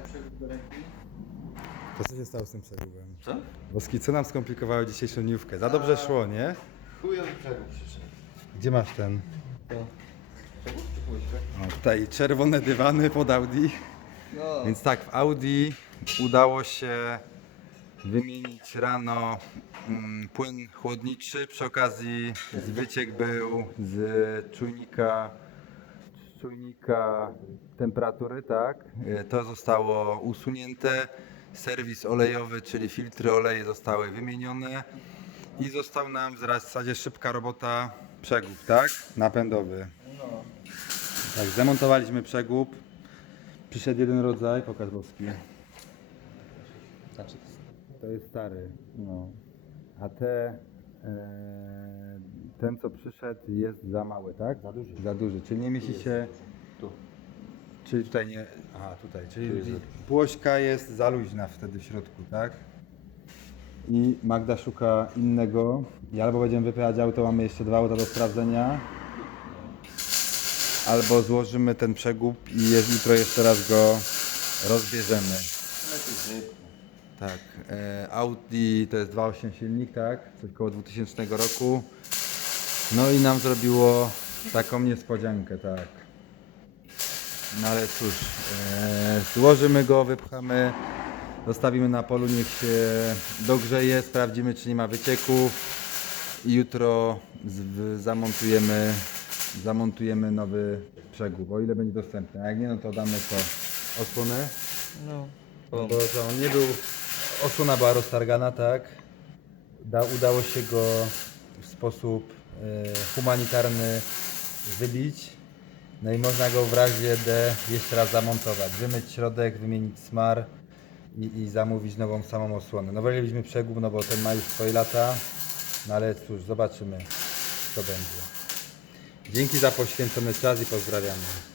przegub do ręki. To co się stało z tym przegubem? Co? Boski, co nam skomplikowało dzisiejszą dniówkę? Za dobrze szło, nie? Chujowy przegub przyszedł. Gdzie masz ten? To. Przegub czy pójście? O, tutaj czerwone dywany pod Audi. No. Więc tak, w Audi udało się wymienić rano mm, płyn chłodniczy. Przy okazji wyciek był z czujnika, czujnika temperatury, tak? E, To zostało usunięte. Serwis olejowy, czyli filtry oleje zostały wymienione. I został nam w zasadzie szybka robota przegub, tak? Napędowy. No. Tak, zamontowaliśmy przegub. Przyszedł jeden rodzaj, pokaż boski. Znaczy, To jest stary. No. A te, ten co przyszedł jest za mały, tak? Za duży. Za duży, czyli nie mieści się, tu. czyli tutaj nie, aha tutaj, czyli Tu jest płośka jest za luźna wtedy w środku, tak? I Magda szuka innego i albo będziemy wypychać auto, mamy jeszcze dwa auta do sprawdzenia, albo złożymy ten przegub i jutro jeszcze raz go rozbierzemy. Lepiej. Tak, e, Audi to jest 2.8 silnik, tak? Coś około 2000 roku. No i nam zrobiło taką niespodziankę, tak. No ale cóż, e, złożymy go, wypchamy, zostawimy na polu, niech się dogrzeje, sprawdzimy czy nie ma wycieków i jutro z, zamontujemy, zamontujemy nowy przegub, o ile będzie dostępny, a jak nie no to damy to osłonę. No. Bo że on nie był, osłona była roztargana, tak? Da, udało się go w sposób e, humanitarny wybić. No i można go w razie D jeszcze raz zamontować. Wymyć środek, wymienić smar i, i zamówić nową samą osłonę. No wolelibyśmy przegub, no bo ten ma już swoje lata. No ale cóż, zobaczymy co będzie. Dzięki za poświęcony czas i pozdrawiamy.